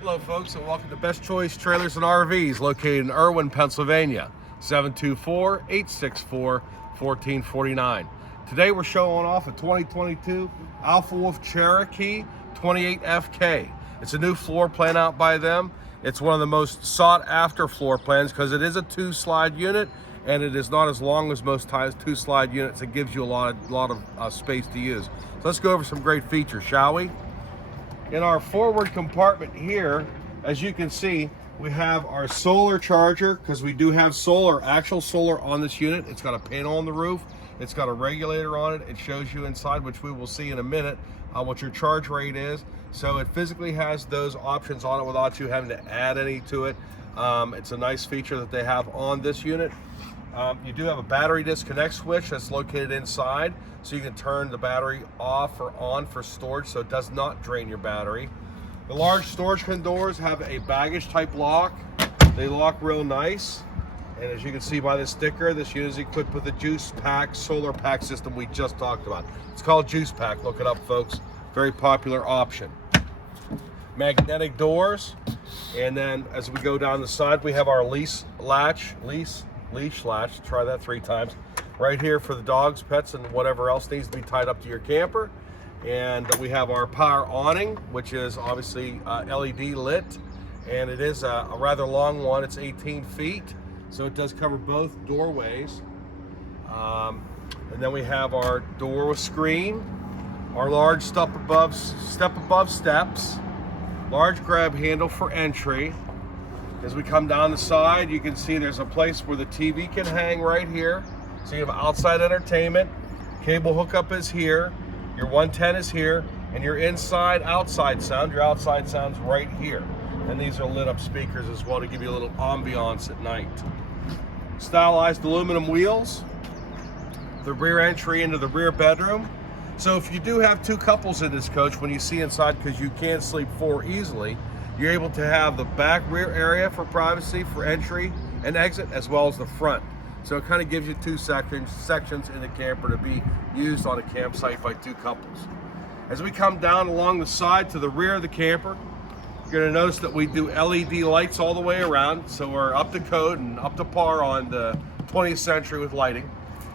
Hello folks, and welcome to Best Choice Trailers and RVs, located in Irwin, Pennsylvania, 724-864-1449. Today we're showing off a 2022 Alpha Wolf Cherokee 28FK. It's a new floor plan out by them. It's one of the most sought after floor plans because it is a 2-slide unit and it is not as long as most 2-slide units. It gives you a lot of space to use. So let's go over some great features, shall we? In our forward compartment here, as you can see, we have our solar charger, because we do have actual solar on this unit. It's got a panel on the roof. It's got a regulator on it. It shows you inside, which we will see in a minute, what your charge rate is. So it physically has those options on it without you having to add any to it. It's a nice feature that they have on this unit. You do have a battery disconnect switch that's located inside, so you can turn the battery off or on for storage so it does not drain your battery. The large storage doors have a baggage type lock. They lock real nice, and as you can see by the sticker, this unit is equipped with the Juice Pack solar pack system we just talked about. It's called Juice Pack. Look it up, folks. Very popular option. Magnetic doors, and then as we go down the side, we have our leash latch. Try that 3 times. Right here for the dogs, pets, and whatever else needs to be tied up to your camper. And we have our power awning, which is obviously LED lit, and it is a rather long one. It's 18 feet, so it does cover both doorways. And then we have our door with screen, our large step above steps, large grab handle for entry. As we come down the side, you can see there's a place where the TV can hang right here. So you have outside entertainment, cable hookup is here, your 110 is here, and your outside sound, your outside sound's right here. And these are lit up speakers as well to give you a little ambiance at night. Stylized aluminum wheels, the rear entry into the rear bedroom. So if you do have 2 couples in this coach, when you see inside, because you can't sleep 4 easily, you're able to have the back rear area for privacy, for entry and exit, as well as the front. So it kind of gives you 2 sections in the camper to be used on a campsite by 2 couples. As we come down along the side to the rear of the camper, you're going to notice that we do LED lights all the way around, so we're up to code and up to par on the 20th century with lighting.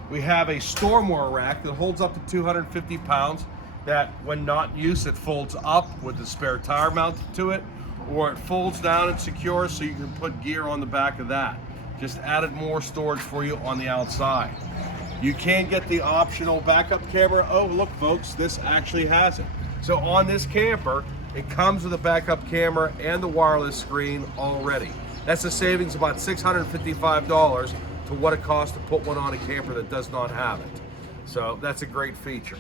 We have a Stormwater Rack that holds up to 250 pounds that, when not in use, it folds up with the spare tire mounted to it, or it folds down and secures so you can put gear on the back of that. Just added more storage for you on the outside. You can get the optional backup camera. Oh, look folks, this actually has it. So on this camper, it comes with a backup camera and the wireless screen already. That's a savings of about $655 to what it costs to put one on a camper that does not have it. So that's a great feature.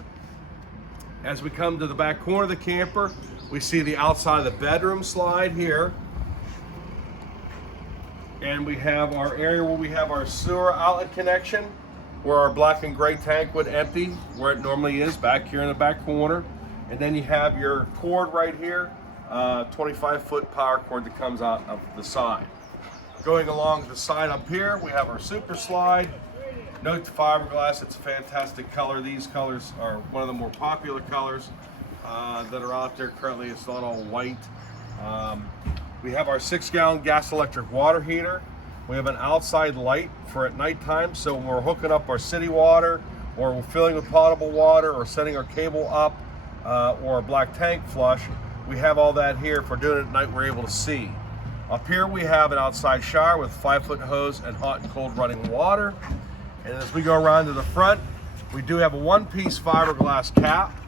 As we come to the back corner of the camper, we see the outside of the bedroom slide here. And we have our area where we have our sewer outlet connection, where our black and gray tank would empty, where it normally is, back here in the back corner. And then you have your cord right here, 25-foot power cord that comes out of the side. Going along the side up here, we have our super slide. Note the fiberglass, it's a fantastic color. These colors are one of the more popular colors that are out there currently. It's not all white. We have our 6-gallon gas electric water heater. We have an outside light for at nighttime, so when we're hooking up our city water, or we're filling with potable water, or setting our cable up, or a black tank flush, we have all that here. If we're doing it at night, we're able to see. Up here we have an outside shower with 5-foot hose and hot and cold running water. And as we go around to the front, we do have a 1-piece fiberglass cap,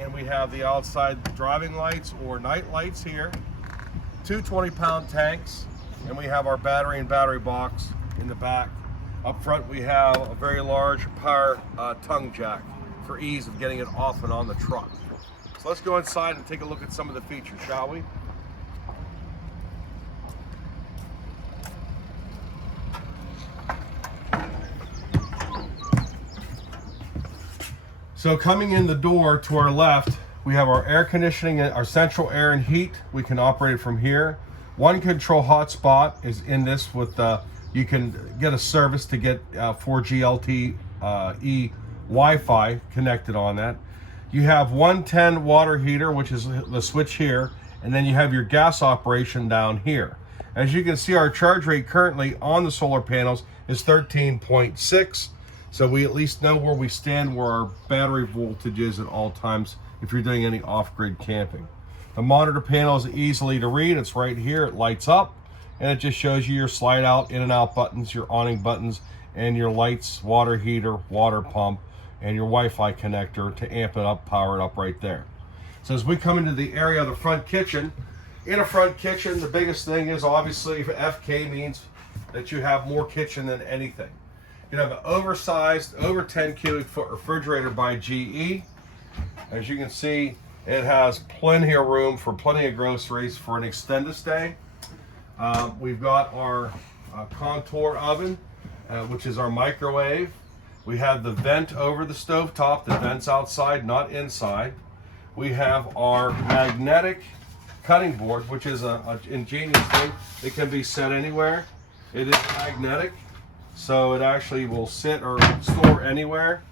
and we have the outside driving lights or night lights here. 2 20-pound tanks, and we have our battery and battery box in the back. Up front we have a very large power tongue jack for ease of getting it off and on the truck. So let's go inside and take a look at some of the features, shall we? So coming in the door to our left, we have our air conditioning, our central air and heat. We can operate it from here. One control hotspot is in this with, you can get a service to get 4G LTE Wi-Fi connected on that. You have 110 water heater, which is the switch here, and then you have your gas operation down here. As you can see, our charge rate currently on the solar panels is 13.6. So we at least know where we stand, where our battery voltage is at all times if you're doing any off-grid camping. The monitor panel is easily to read. It's right here. It lights up, and it just shows you your slide out, in and out buttons, your awning buttons, and your lights, water heater, water pump, and your Wi-Fi connector to amp it up, power it up right there. So as we come into the area of the front kitchen, in a front kitchen, the biggest thing is obviously FK means that you have more kitchen than anything. You have an oversized, over 10 cubic foot refrigerator by GE. As you can see, it has plenty of room for plenty of groceries for an extended stay. We've got our contour oven, which is our microwave. We have the vent over the stovetop. The vent's outside, not inside. We have our magnetic cutting board, which is an ingenious thing. It can be set anywhere. It is magnetic, so it actually will sit or store anywhere.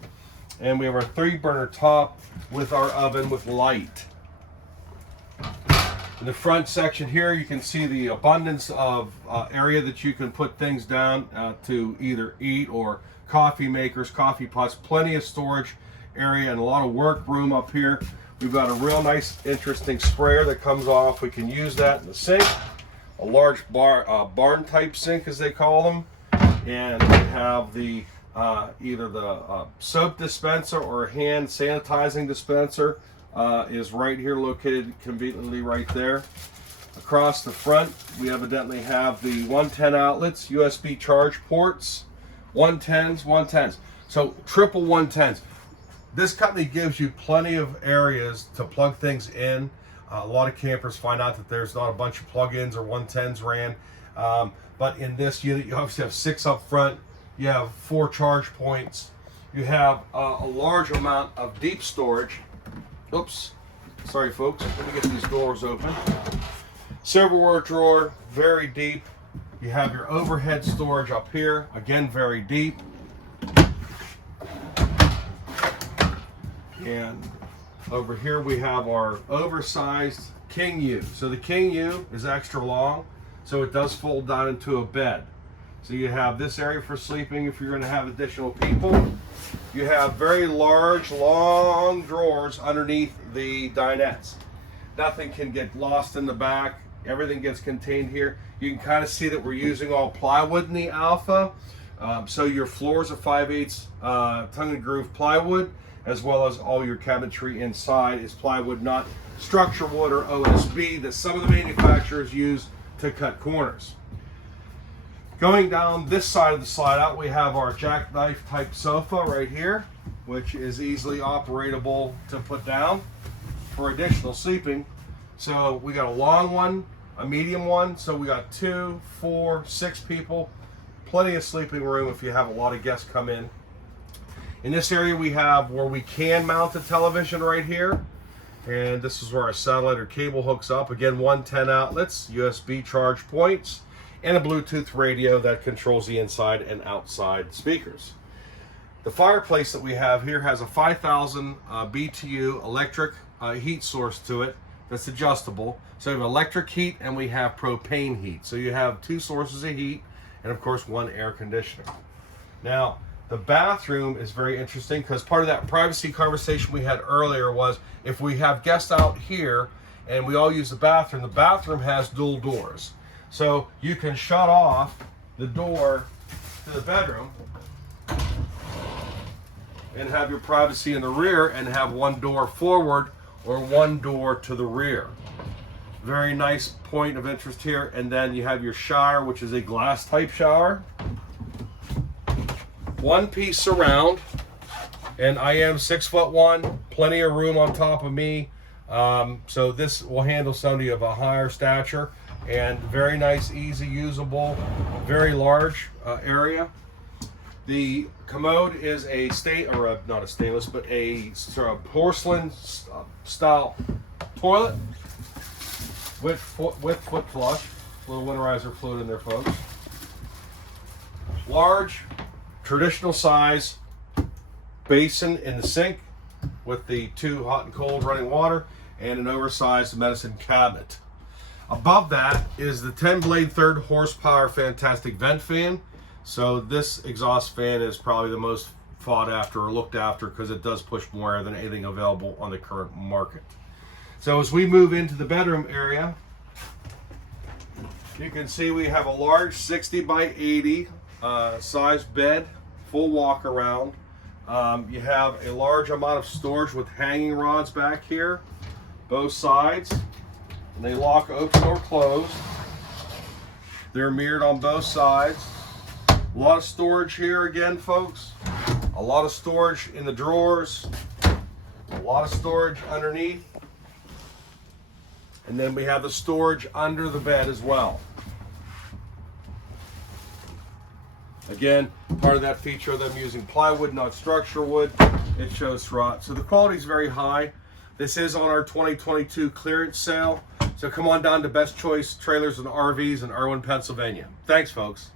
And we have our 3-burner top with our oven with light. In the front section here, you can see the abundance of area that you can put things down to either eat, or coffee makers, coffee pots, plenty of storage area, and a lot of work room up here. We've got a real nice, interesting sprayer that comes off. We can use that in the sink, a large barn type sink as they call them, and we have the either the soap dispenser or hand sanitizing dispenser is right here, located conveniently right there. Across the front, we evidently have the 110 outlets, USB charge ports, 110s. So triple 110s. This company gives you plenty of areas to plug things in. A lot of campers find out that there's not a bunch of plug-ins or 110s ran. But in this unit, you obviously have 6 up front. You have 4 charge points. You have a large amount of deep storage. Oops, sorry folks, let me get these doors open. Silverware drawer, very deep. You have your overhead storage up here, again very deep. And over here we have our oversized King U. So the King U is extra long, so it does fold down into a bed. So you have this area for sleeping if you're going to have additional people. You have very large, long drawers underneath the dinettes. Nothing can get lost in the back. Everything gets contained here. You can kind of see that we're using all plywood in the Alpha. So your floors are 5/8 tongue and groove plywood, as well as all your cabinetry inside is plywood, not structure wood or OSB that some of the manufacturers use to cut corners. Going down this side of the slide out, we have our jackknife type sofa right here, which is easily operatable to put down for additional sleeping. So we got a long one, a medium one, so we got 2, 4, 6 people, plenty of sleeping room if you have a lot of guests come in. In this area we have where we can mount a television right here, and this is where our satellite or cable hooks up. Again, 110 outlets, USB charge points, and a Bluetooth radio that controls the inside and outside speakers. The fireplace that we have here has a 5,000 BTU electric heat source to it that's adjustable. So we have electric heat and we have propane heat. So you have 2 sources of heat and of course 1 air conditioner. Now, the bathroom is very interesting because part of that privacy conversation we had earlier was if we have guests out here and we all use the bathroom has dual doors. So you can shut off the door to the bedroom and have your privacy in the rear and have 1 door forward or 1 door to the rear. Very nice point of interest here. And then you have your shower, which is a glass type shower. 1-piece surround, and I am 6'1", plenty of room on top of me. So this will handle somebody of a higher stature, and very nice, easy, usable, very large area. The commode is a not a stainless, but a sort of porcelain style toilet with foot flush. A little winterizer fluid in there, folks. Large, traditional size basin in the sink with the 2 hot and cold running water, and an oversized medicine cabinet. Above that is the 10-blade 3rd horsepower fantastic vent fan. So this exhaust fan is probably the most fought after or looked after because it does push more air than anything available on the current market. So as we move into the bedroom area, you can see we have a large 60 by 80 size bed, full walk around. You have a large amount of storage with hanging rods back here, both sides. And they lock open or closed. They're mirrored on both sides. A lot of storage here again, folks. A lot of storage in the drawers. A lot of storage underneath. And then we have the storage under the bed as well. Again, part of that feature of them using plywood, not structural wood, it shows throughout. So the quality is very high. This is on our 2022 clearance sale. So come on down to Best Choice Trailers and RVs in Irwin, Pennsylvania. Thanks, folks.